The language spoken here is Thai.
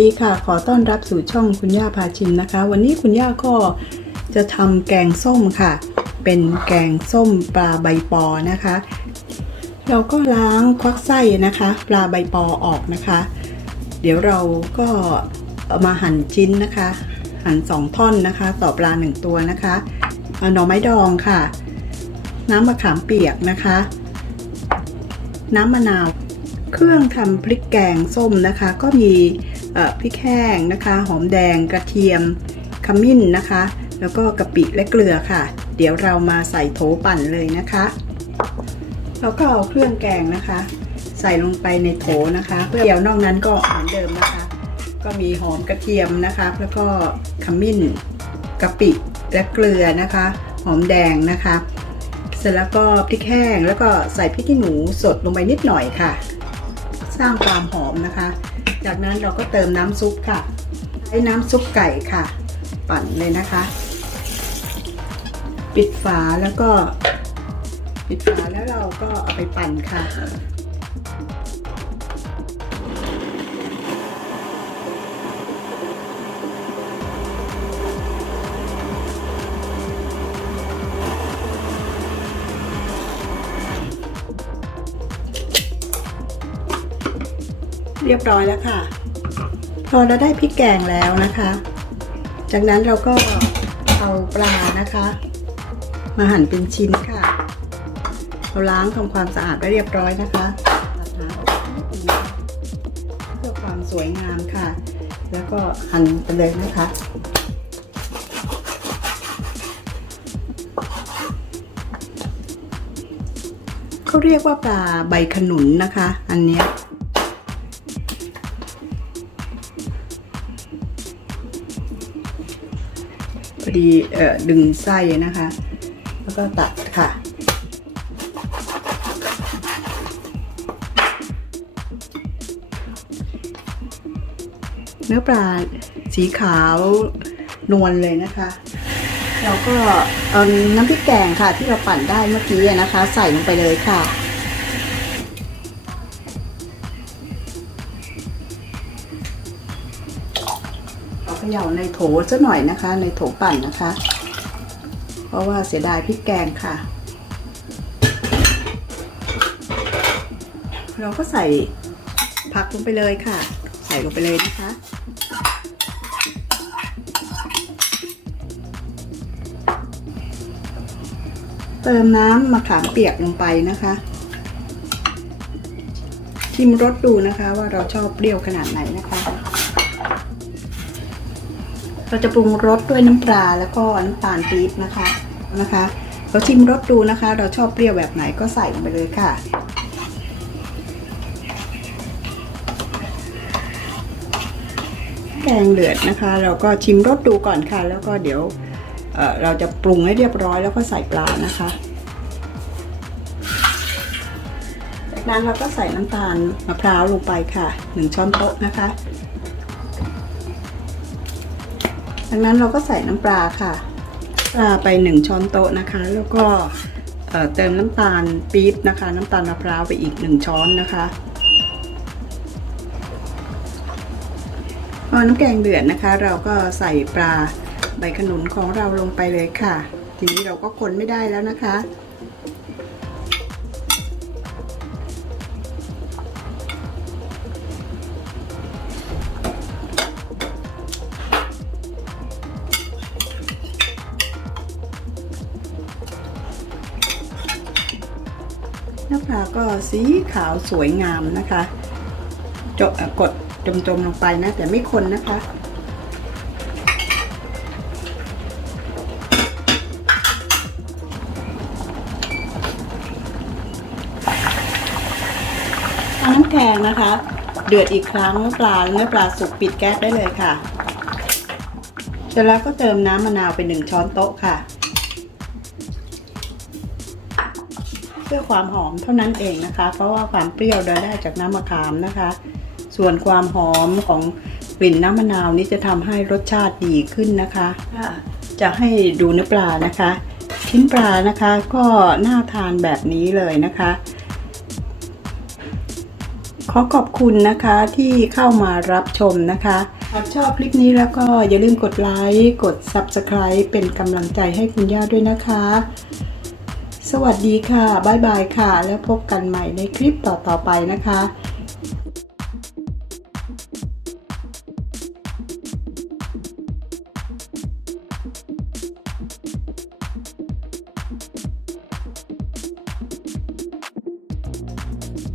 ดีค่ะขอต้อนรับสู่ช่องคุณย่าพาชิมนะคะ วันนี้คุณย่าก็จะทำแกงส้มค่ะ เป็นแกงส้มปลาใบปอนะคะ เราก็ล้างควักไส้นะคะ ปลาใบปอออกนะคะ เดี๋ยวเราก็เอามาหั่นชิ้นนะคะ หั่นสองท่อนนะคะ ต่อปลาหนึ่งตัวนะคะเอาหน่อไม้ดองค่ะ น้ำมะขามเปียกนะคะ น้ำมะนาวเครื่องทำพริกแกงส้มนะคะ ก็มี พริกแห้งนะคะ หอมแดงกระเทียมขมิ้นนะคะ แล้วก็กะปิและเกลือค่ะ เดี๋ยวเรามาใส่โถปั่นเลยนะคะเราก็เอาเครื่องแกงนะคะ ใส่ลงไปในโถนะคะเพื่อเดี๋ยวนอกนั้นก็เหมือนเดิมนะคะ ก็มีหอมกระเทียมนะคะ แล้วก็ขมิ้นกะปิและเกลือนะคะ หอมแดงนะคะ เสร็จแล้วก็พริกแห้งแล้วก็ใส่พริกขี้หนูสดลงไปนิดหน่อยค่ะ สร้างความหอมนะคะ จากนั้นเราก็เติมน้ำซุปค่ะ ใช้น้ำซุปไก่ค่ะ ปั่นเลยนะคะ ปิดฝาแล้วก็ ปิดฝาแล้วเราก็เอาไปปั่นค่ะ รียบร้อยแล้วค่ะ พอเราได้พริกแกงแล้วนะคะ จากนั้นเราก็เอาปลานะคะ มาหั่นเป็นชิ้นค่ะ เราล้างทำความสะอาดไว้เรียบร้อยนะคะเพื่อความสวยงามค่ะ แล้วก็หั่นไปเลยนะคะเขาเรียกว่าปลาใบขนุนนะคะ อันเนี้ย พอดีเอ่อดึงไส้นะคะ แล้วก็ตัดค่ะ เนื้อปลาสีขาวนวลเลยนะคะเราก็เอาน้ำพริกแกงค่ะที่เราปั่นได้เมื่อกี้นะคะ ใส่ลงไปเลยค่ะ ย่าในโถซะหน่อยนะคะ ในโถปั่นนะคะ เพราะว่าเสียดายพริกแกงค่ะ เราก็ใส่ผักลงไปเลยค่ะ ใส่ลงไปเลยนะคะเติมน้ำมะขามเปียกลงไปนะคะ ชิมรสดูนะคะว่าเราชอบเปรี้ยวขนาดไหนนะคะ เราจะปรุงรสด้วยน้ำปลาแล้วก็น้ำตาลปี๊บนะคะนะคะ เราชิมรสดูนะคะ เราชอบเปรี้ยวแบบไหนก็ใส่ลงไปเลยค่ะแกงเดือดนะคะ เราก็ชิมรสดูก่อนค่ะ แล้วก็เดี๋ยวเเราจะปรุงให้เรียบร้อยแล้วก็ใส่ปลานะคะจากนั้นเราก็ใส่น้ำตาลมะพร้าวลงไปค่ะหนึ่งช้อนโต๊ะนะคะ จากนั้นเราก็ใส่น้ำปลาค่ะ ปลาไปหนึ่งช้อนโต๊ะนะคะ แล้วก็เติมน้ำตาลปี๊บนะคะ น้ำตาลมะพร้าวไปอีกหนึ่งช้อนนะคะพอน้ำแกงเดือดนะคะ เราก็ใส่ปลาใบขนุนของเราลงไปเลยค่ะ ทีนี้เราก็คนไม่ได้แล้วนะคะ ก็สีขาวสวยงามนะคะจเอ่อกดจมๆลงไปนะ แต่ไม่คนนะคะเอาน้ำแกงนะคะ เดือดอีกครั้งเมื่อปลาเนื้อปลาสุกปิดแก๊สได้เลยค่ะ เสร็จแล้วก็เติมน้ำมะนาวไปหนึ่งช้อนโต๊ะค่ะ พื่อความหอมเท่านั้นเองนะคะ เพราะว่าความเปรี้ยวเราได้จากน้ำมะขามนะคะ ส่วนความหอมของกลิ่นน้ำมะนาวนี้จะทำให้รสชาติดีขึ้นนะคะ จะให้ดูเนื้อปลานะคะ ชิ้นปลานะคะก็น่าทานแบบนี้เลยนะคะ ขอขอบคุณนะคะที่เข้ามารับชมนะคะหากชอบคลิปนี้แล้วก็อย่าลืมกดไลค์ กด Subscribe เป็นกำลังใจให้คุณย่าด้วยนะคะ สวัสดีค่ะ บ๊ายบายค่ะ แล้วพบกันใหม่ในคลิปต่อๆไปนะคะ